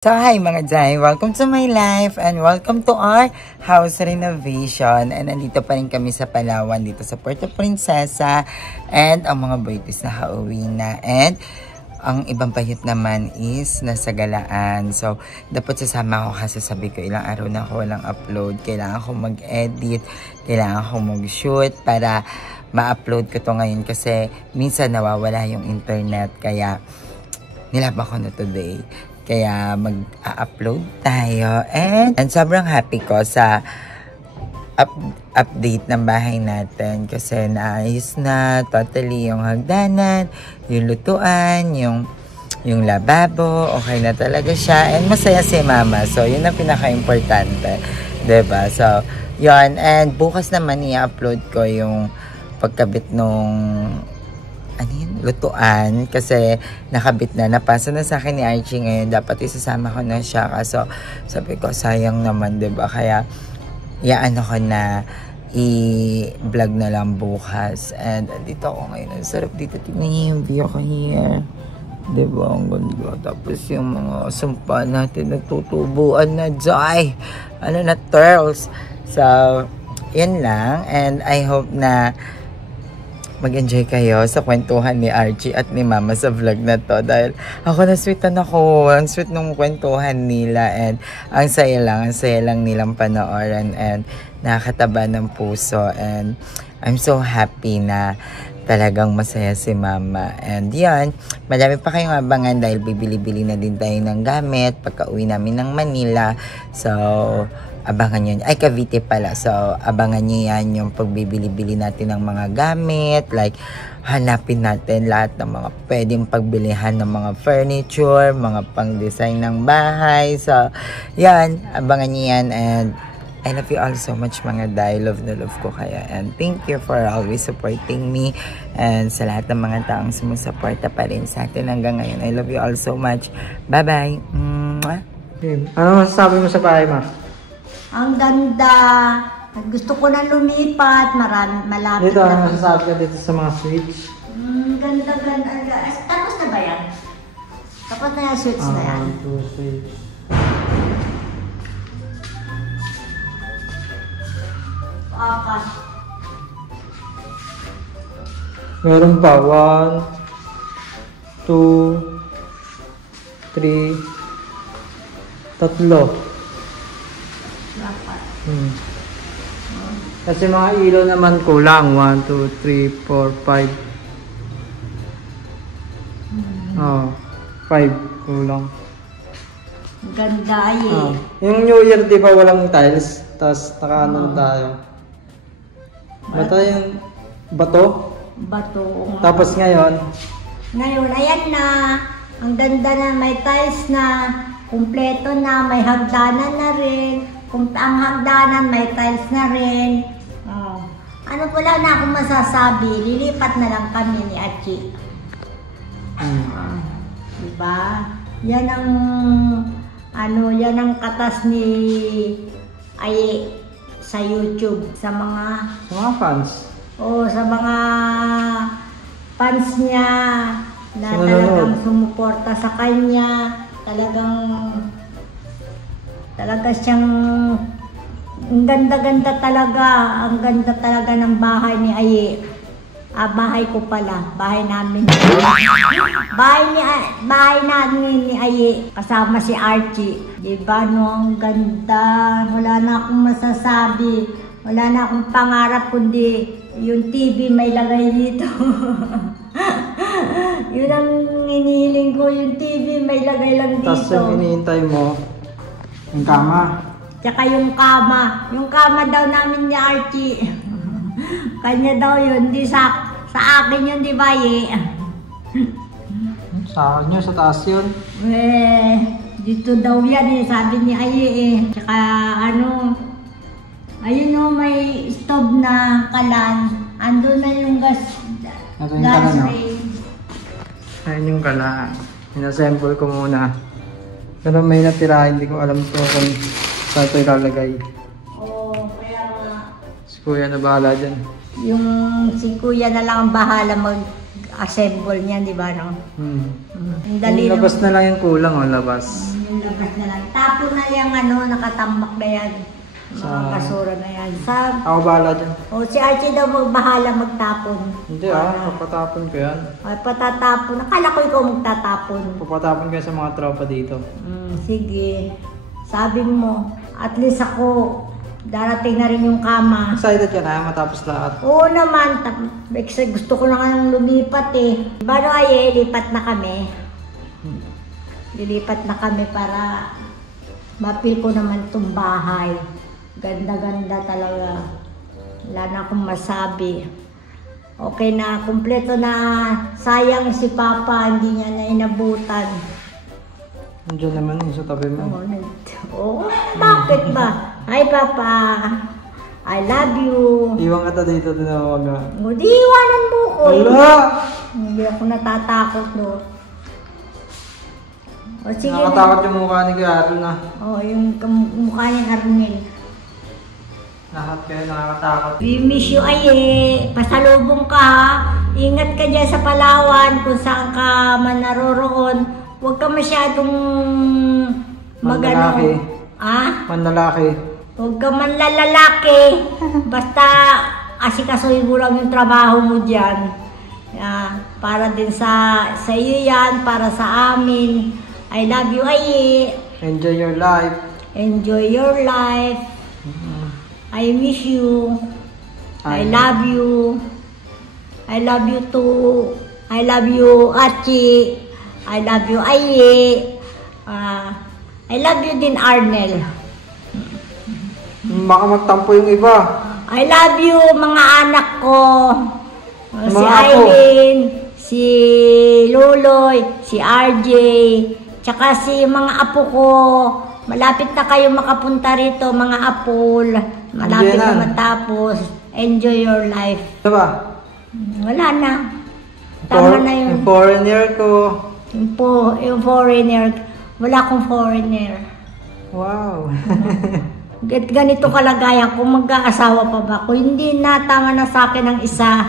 So hi mga Jai, welcome to my life and welcome to our house renovation. And nandito pa rin kami sa Palawan, dito sa Puerto Princesa. And ang mga boytis na hauwi na. And ang ibang bayot naman is nasa Galaan. So dapat sasama ako kasi sabi ko ilang araw na ako walang upload. Kailangan ko mag-edit, kailangan ko mag-shoot para ma-upload ko to ngayon. Kasi minsan nawawala yung internet kaya nilabang ko na today. Kaya mag-upload tayo. And sobrang happy ko sa update ng bahay natin. Kasi naayos na totally yung hagdanan, yung lutuan, yung lababo. Okay na talaga siya. And masaya si mama. So, yun ang pinaka-importante. Diba? So, yun. And bukas naman i-upload ko yung pagkabit nung lutuan kasi nakabit na, napasa na sa akin ni Archie ngayon, dapat isasama ko na siya kaso sabi ko sayang naman, diba? Kaya iaan ako na i-vlog na lang bukas. And dito ako ngayon, ang sarap dito, tingnan niyo yung view ko here, diba? Ang ganda. Tapos yung mga sumpa natin nagtutubuan na Joy, na turtles. So yan lang, and I hope na mag-enjoy kayo sa kwentuhan ni Archie at ni Mama sa vlog na to. Dahil ako na-sweetan ako. Ang sweet nung kwentuhan nila. And ang saya lang nilang panoorin. And nakakataba ng puso. And I'm so happy na talagang masaya si Mama. And yan, madami pa kayong abangan dahil bibili-bili na din tayo ng gamit pagka uwi namin ng Manila. So abangan nyo, ay Cavite pala, so abangan nyo yan yung pagbibili-bili natin ng mga gamit, like hanapin natin lahat ng mga pwedeng pagbilihan ng mga furniture, mga pang-design ng bahay. So yan, abangan nyo yan. And I love you all so much mga Day, love na love ko kaya. And thank you for always supporting me, and sa lahat ng mga taong sumusuporta pa rin sa atin hanggang ngayon. I love you all so much. Bye bye. Ano masasabi mo sa bahay, Ma? Ang ganda. Gusto ko na lumipat. Malapit dito, na. ano masasabi ka dito sa mga switch? Ganda. Tapos na ba yan? Tapos na yung switch na yan? 2 switch. Apat. Meron pa. 1, 2, 3, tatlo. Kasi mga ilaw naman kulang. 1, 2, 3, 4, 5. 5 kulang. Ganda ay eh. Yung New Year di ba walang tiles? Tapos nakaano tayo. Bato yung bato? Bato. Tapos ngayon? Ngayon, ayan na. Ang ganda na, may tiles na. Kumpleto na, may hagdanan na rin. Kung ang hagdanan, may tiles na rin. Ano pala na akong masasabi, lilipat na lang kami ni Archie. Diba? Yan ang, yan ang katas ni Aye sa YouTube. Sa mga fans? Oo, sa mga fans niya na talagang sumuporta sa kanya. Talaga siyang ang ganda-ganda talaga. Ang ganda talaga ng bahay ni Aye. Bahay ko pala. Bahay namin. Bahay namin ni Aye. Kasama si Archie. Diba no? Ang ganda. Wala na akong masasabi. Wala na akong pangarap kundi yung TV may lagay dito. Yun ang hinihiling ko. Yung TV may lagay lang dito. Tapos yung hinihintay mo, yung kama. Tsaka yung kama. Yung kama daw namin ni Archie. Kanya daw yun. Di sa akin yun, di ba eh? Sa akin yun, sa taas yun. Dito daw yan eh. Sabi ni Aye eh. Tsaka ayun o, may stove na kalan. Ando na yung gas range. Ayun yung kalan. Inassemble ko muna. Pero may natira, hindi ko alam to kung saan ito ilalagay. Kaya nga. Si Kuya na bahala dyan. Yung si Kuya na lang ang bahala assemble niyan, di ba, no? Ang dali Yung labas na lang yung kulang, labas. Yung labas na lang. Tapon na yung nakatambak na yan. Mga basura na yan. Ako bahala dyan. Si Archie daw magbahala magtapon. Hindi papatapon ko yan. Ay, patatapon. Akala ko ikaw magtatapon. Papatapon ko yan sa mga tropa dito. Sige. Sabi mo, at least ako, darating na rin yung kama. Excited ka na matapos lahat? Oo naman. Gusto ko na nga lumipat eh. Bano ay lipat na kami. Lilipat na kami para mapil ko naman itong bahay. Ganda-ganda talaga. Wala na akong masabi. Okay na, kumpleto na. Sayang si Papa, hindi niya na inabutan. Nandiyan naman sa tabi mo. Bakit ba? Hi Papa, I love you. Iwan ka dito, tinawag ka. Di iwanan mo ko. Wala! Hindi ako natatakot, no. Sige Nakatakot yung mukha ni Garo na. yung mukha ni Arnel. Lahat kayo nakakatakot. We miss you, pasalubong ka ha. Ingat ka dyan sa Palawan kung saan ka man naroroon. Huwag ka masyadong Manlalaki. Manlalaki. Huwag ka man lalaki. Basta asikasuhin mo lang yung trabaho mo dyan. Para din sa iyo yan, para sa amin. I love you, Enjoy your life. Enjoy your life. I miss you. I love you. I love you too. I love you, Achi. I love you, I love you din, Arnel. Baka magtampo yung iba. I love you, mga anak ko. Si Mga apo. Aileen, si Luloy, si RJ, tsaka si mga apo ko. Malapit na kayo makapunta rito, mga apol. Malapit na matapos. Enjoy your life. Diba? Wala na. Tama na yun. Yung foreigner ko. Yung foreigner. Wala akong foreigner. Wow. Ganito kalagayan ko, mag-aasawa pa ba ako? Hindi na, tama na sa akin ang isa.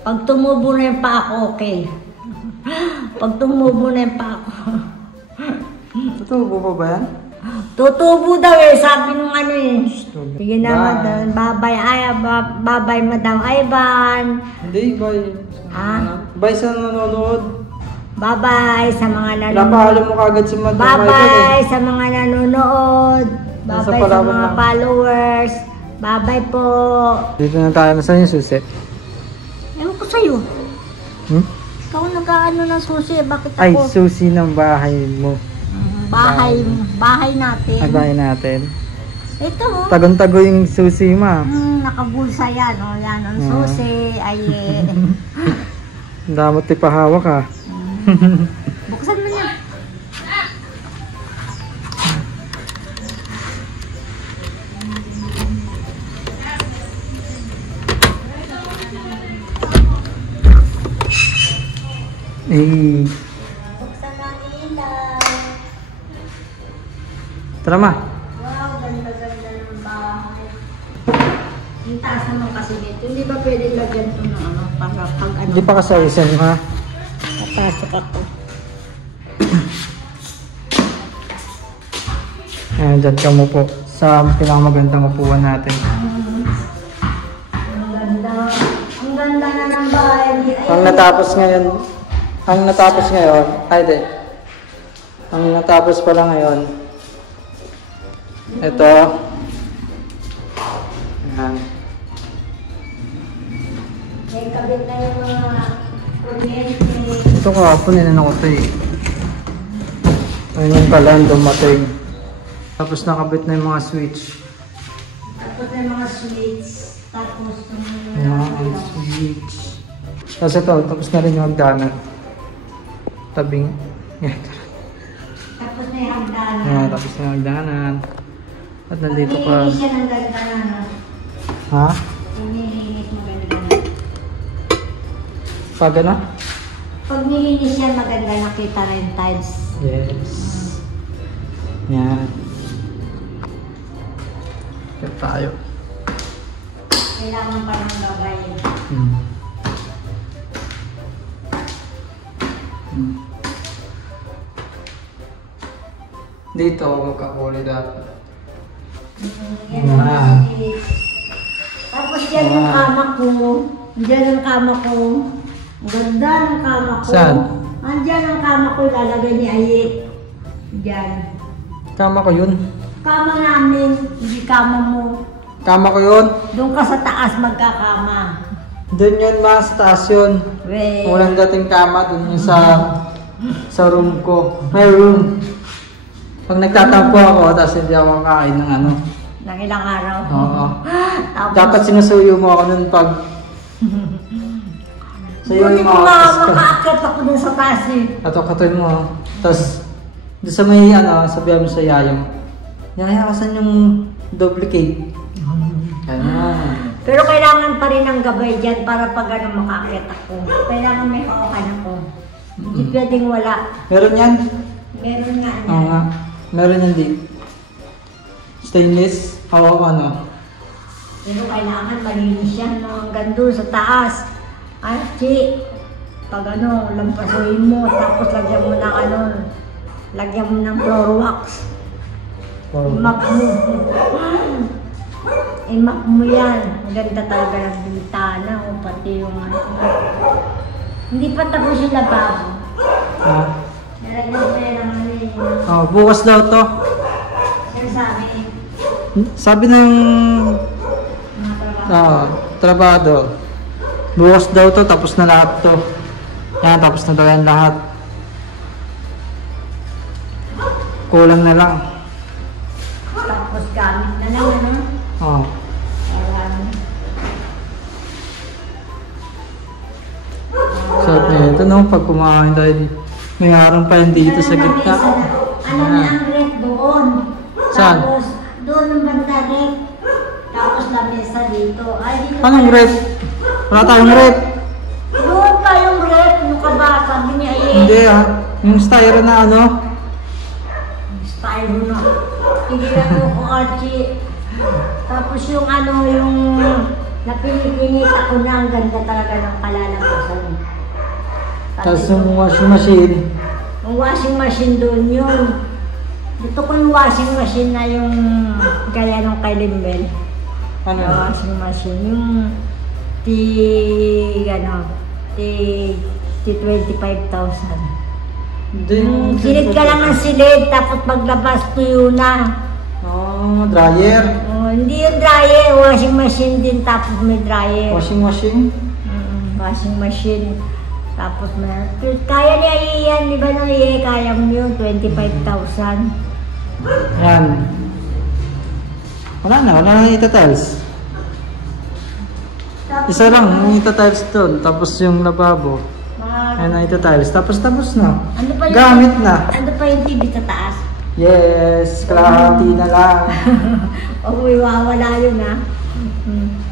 Pag tumubo na yung pa ako, okay. Pag tumubo na yung pa ako. Tutubo pa ba yan? Tutubo daw sabi nung Sige na, madam. Bye-bye, Madam Ivan. Hindi, bye. Bye sa nanonood. Bye-bye sa mga nanonood. Napahalo mo kagad si Madam Ivan Bye-bye sa mga nanonood. Bye-bye sa mga followers. Bye-bye po. Dito na tayo. Nasaan yung susi? Ewan ko sa'yo. Ikaw nag-ano ng susi. Bakit ako? Ay, susi ng bahay mo. Bahay natin. Bahay natin. Ito. Tagon-tago yung susi ma. Nakabulsa yan. Yan ang susi. Ang damot ipahawak ha. Buksan mo niya. Buksan ang ilaw. Tara ma. Wow, ganda-ganda ng bahay. Yung taas naman kasi dito. Hindi ba pwede lagyan ito na para pag Hindi pa kasalisan ha. Papasok ako. Ayan, dyan ka mo po sa pinakamagandang upuan natin. Ang ganda na ng bahay. Ang natapos ngayon, ay di. Ang natapos pala ngayon, ito. Ayan. May kabit na yung mga kuryente. Ito kahapon, inan ako ito eh. Ayun yung pala, dumating. Tapos nakabit na yung mga switch. Tapos na yung mga switch. Tapos Yung switch. Tapos ito, tapos na rin yung hagdanan. Tabing. Yan. tapos na yung hagdanan. Ayan, tapos na yung hagdanan. At nandito pa. Pag siya ng ganda na, no? Ha? Nilinis mo ganda na. Pag ano? Pag nilinis yan, maganda nakita na yung tiles. Yes. Yan. Yan tayo. Kailangan pa ng gabay. Dito magkakulay dapat. Yan ang maliit. Tapos yan yung kama ko. Diyan ang kama ko. Ang ganda ng kama ko. Saan? Andyan ang kama ko, ilalagay ni Ayik. Diyan. Kama ko yun. Kama namin, hindi kama mo. Kama ko yun. Doon ka sa taas magkakama. Doon yun ma, sa taas yun. We. Walang dating kama, doon yun sa room ko. May room. Pag nagtatampo ako, tapos hindi ako makain ng ano. Nang ilang araw. Oo. Tapos, Dapat sinusuyo mo ako nun pag... Buti Suyuin ko mo ako. nga Tapos makaakit ako dun sa taas eh. kato-katoin mo. Tapos, doon sa may ano, sabihan mo sa yayang. Yaya, kasan yung duplicate? Ganyan. Pero kailangan pa rin ng gabay dyan para pag ano makaakit ako. Kailangan may hawakan ako. Hindi pwedeng wala. Meron yan? Meron nga Oo yan. nga. Meron yan dito. Stainless. Oo, ano. Pero kailangan malinis yan no? Hanggang doon sa taas. Ay, Chi, pag ano, lampasuin mo, tapos lagyan mo ng ano, lagyan mo ng floor wax. Imak mo. Imak mo yan. Ang ganda talaga ng bintana o pati yung ano. Hindi pa tapos yung lababo. Ah. Nalagyan mo yan ang ano yun. Oh, bukas daw to. Sino sabi? Sabi ng Mga trabaho. trabado. Bukas daw to, tapos na lahat to. Yan, tapos na daw yan lahat. Kulang na lang. Tapos gamit na lang ano. Oh. Ayan. Sarap na ito, no? Pag kumain tayo dito. May harang pa yan dito sa gitna. Ano na ang rep doon? Saan? Tapos doon ang banda rep. Tapos lamesa dito. Ay, dito Anong pala- rep? Wala tayong rep. Doon pa yung rep. Yung kaba, sabi niya eh. Hindi ah. Yung styro na ano. Style na. Tigilan mo ko, Archie. Tapos yung ano, yung napinita ko na ang ganda talaga ng kalalabasan. Tapos yung washing machine. Yung washing machine doon yun. Gusto ko yung washing machine na yung gaya ng kay Limbel. Ano? Yung washing machine. Yung ti 25,000. Yung Silid ka lang ng silid, tapos paglabas tuyo na. Oh, dryer. Oh, hindi yung dryer, washing machine din, tapos may dryer. Washing machine. Washing machine. Tapos may... Kaya niya iyan, di ba nang iyan? Kaya mo yun, 25,000. Yan. Wala na itatiles. Tapos, Isa lang, yung itatiles doon. Tapos yung lababo. Ayan ang itatiles. Tapos na. Ano pa yung, Gamit na. Ano pa yung TV sa taas? Yes, kalahati na lang. O iwawala yun ha.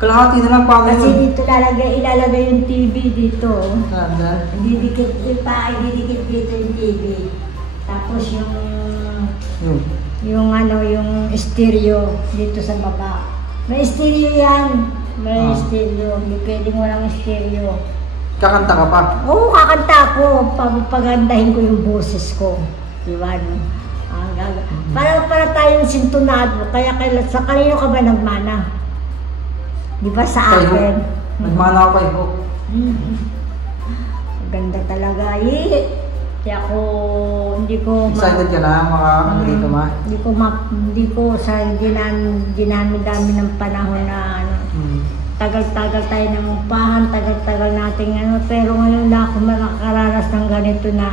Kalahati na lang paano Kasi yun? dito ilalagay yung TV dito. Saan? Ididikit dito yung TV. Tapos yung ano, yung stereo dito sa baba. May stereo yan. May stereo. Hindi pwedeng walang stereo. Kakanta ka pa? Oo, kakanta ako. Pagandahin ko yung boses ko. Diba, no? Para tayong sintonado. Kaya sa kanino ka ba nagmana? Di ba sa Kay Hope. akin? Nagmana ako kay Hope. Ganda talaga eh. Kaya ako, hindi ko Excited ka na makakagito ma? hindi ko sa dinami-dami ng panahon na ano, tagal-tagal tayo nangumpahan, tagal-tagal nating ano, pero ngayon na ako makakaranas ng ganito na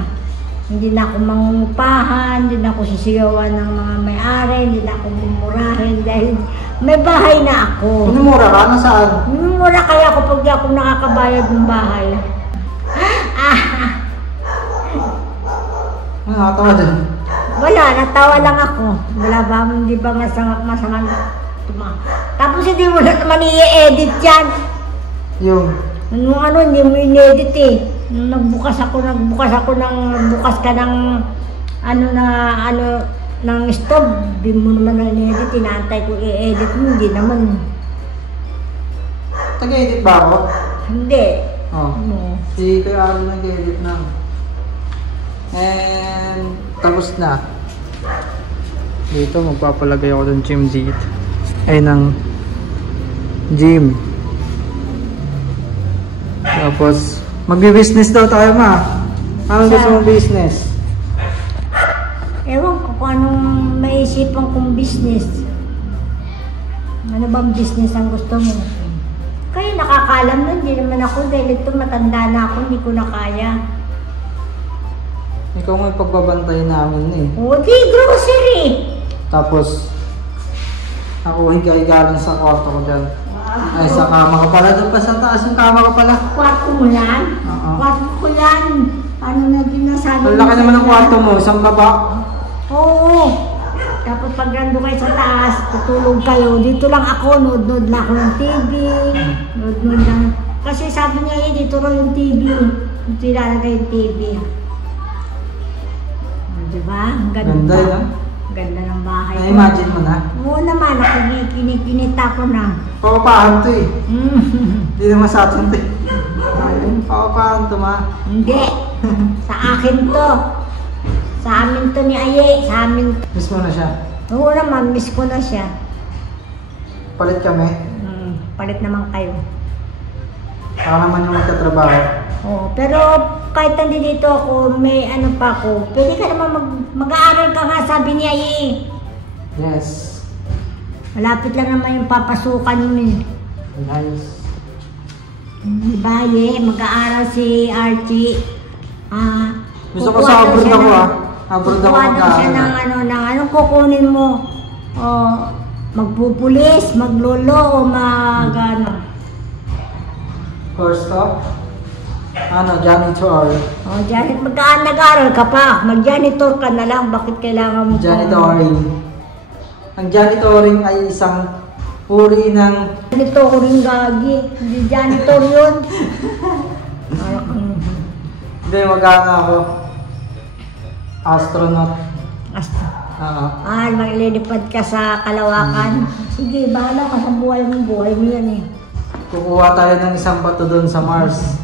hindi na ako mangungupahan, hindi na ako sisigawan ng mga may-ari, hindi na ako mumurahin dahil may bahay na ako. Minumura ka? Nasaan? Minumura kaya ako pag di ako nakakabayad ng bahay. Ano nakatawa dyan? Wala, natawa lang ako. Wala ba, hindi ba masama Tapos hindi mo na naman i-edit yan. Yung Nung ano, hindi mo in-edit eh. Nung nagbukas ka ng ng stove, di mo naman na-edit, inaantay ko i-edit mo, hindi naman. Tag-edit ba ako? Hindi. Oh. Ano? Si Kuya Arlo nag-edit na. And tapos na. Dito, magpapalagay ako ng gym dito. Ay, ng gym. Tapos, magbi-business daw tayo, ma. Ano gusto mong business? Ewan ko kung anong maisipan kong business. Ano bang business ang gusto mo? Kayo nakakalam nun, hindi naman ako dahil ito matanda na ako, hindi ko na kaya. Ikaw nga yung pagbabantay namin eh. O di, grocery! Tapos, ako higa-higa lang sa kwarto ko dyan. Ay, sa kama ka pala. Doon pa sa taas yung kama ka pala. Kwarto mo yan? Oo. Kwarto ko yan. Ano na ginasabi Ang laki naman ng kwarto mo. Isang baba. Oo. Tapos pag nandun kayo sa taas, tutulog kayo. Dito lang ako, nood-nood lang ako ng TV. Nood-nood lang. Kasi sabi niya dito raw yung TV. Dito ilalagay yung TV. Diba? Ang ganda. Ganda yun. Ganda ng bahay. Na-imagine mo na? Oo naman, kinikinita ko na. Papapahan to eh. Hindi naman sa atin to eh. Papapahan to, ma. Hindi. Sa akin to. Sa amin to ni Aye. Sa amin. Miss mo na siya. Oo naman, miss ko na siya. Palit kami. Palit naman kayo. Saka naman yung magtatrabaho. Oo, pero kahit nandito ako, may ano pa ako. Pwede ka naman mag-aaral ka nga, sabi ni Aye. Yes. Malapit lang naman yung papasukan mo eh. Nice. Diba Aye, mag-aaral si Archie. Gusto ko sa abroad ako Abroad ako kukuha siya ng anong kukunin mo? Magpupulis, maglolo, o Course ko? Janitor. Nag-aaral ka pa. Mag-janitor ka na lang. Bakit kailangan mo Janitoring. Ang janitoring ay isang uri ng... Janitoring gagi. Hindi janitor yun. Hindi, mag-ano ako. Astronaut. Maglilipad ka sa kalawakan. Sige, bahala ka sa buhay mo. Buhay mo yan eh. Kukuha tayo ng isang bato doon sa Mars.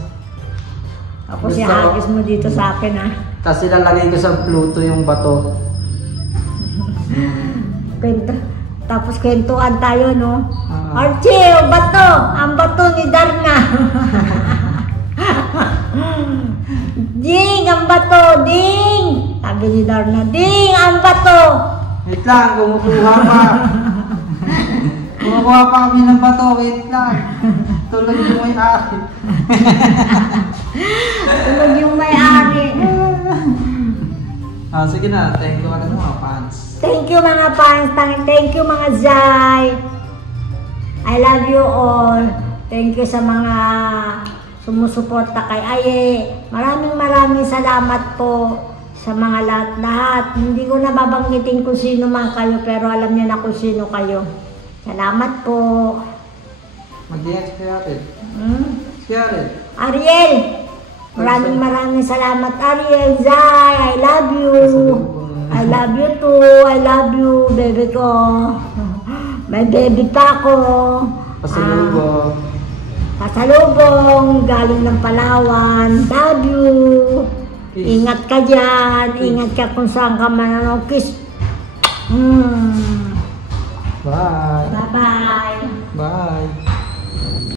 Ako siya hagis mo dito sa akin ha. Tapos ilalagay ko sa Pluto yung bato. Tapos kwentuhan tayo, no? Archie, bato! Ang bato ni Darna! Ding! Ang bato! Ding! Sabi ni Darna, Ding! Ang bato! Wait lang, kumukuha pa. Kumukuha pa kami ng bato, wait lang. Tulog yung may-ari. Tulog yung may-ari. Sige na, thank you mga fans. Thank you mga fans. Thank you mga Zay. I love you all. Thank you sa mga sumusuporta kay Aye. Maraming salamat po sa mga lahat. Hindi ko nababanggitin kung sino man kayo, pero alam niyo na kung sino kayo. Salamat po. Mag-dance kayo natin. Ariel! Maraming salamat, Ariel. Zay, I love you. I love you too. I love you, baby ko. May baby pa ako. Pasalubong. Galing ng Palawan. Love you. Ingat ka dyan. Ingat ka kung saan ka man. Kiss. Bye. Bye-bye. Bye.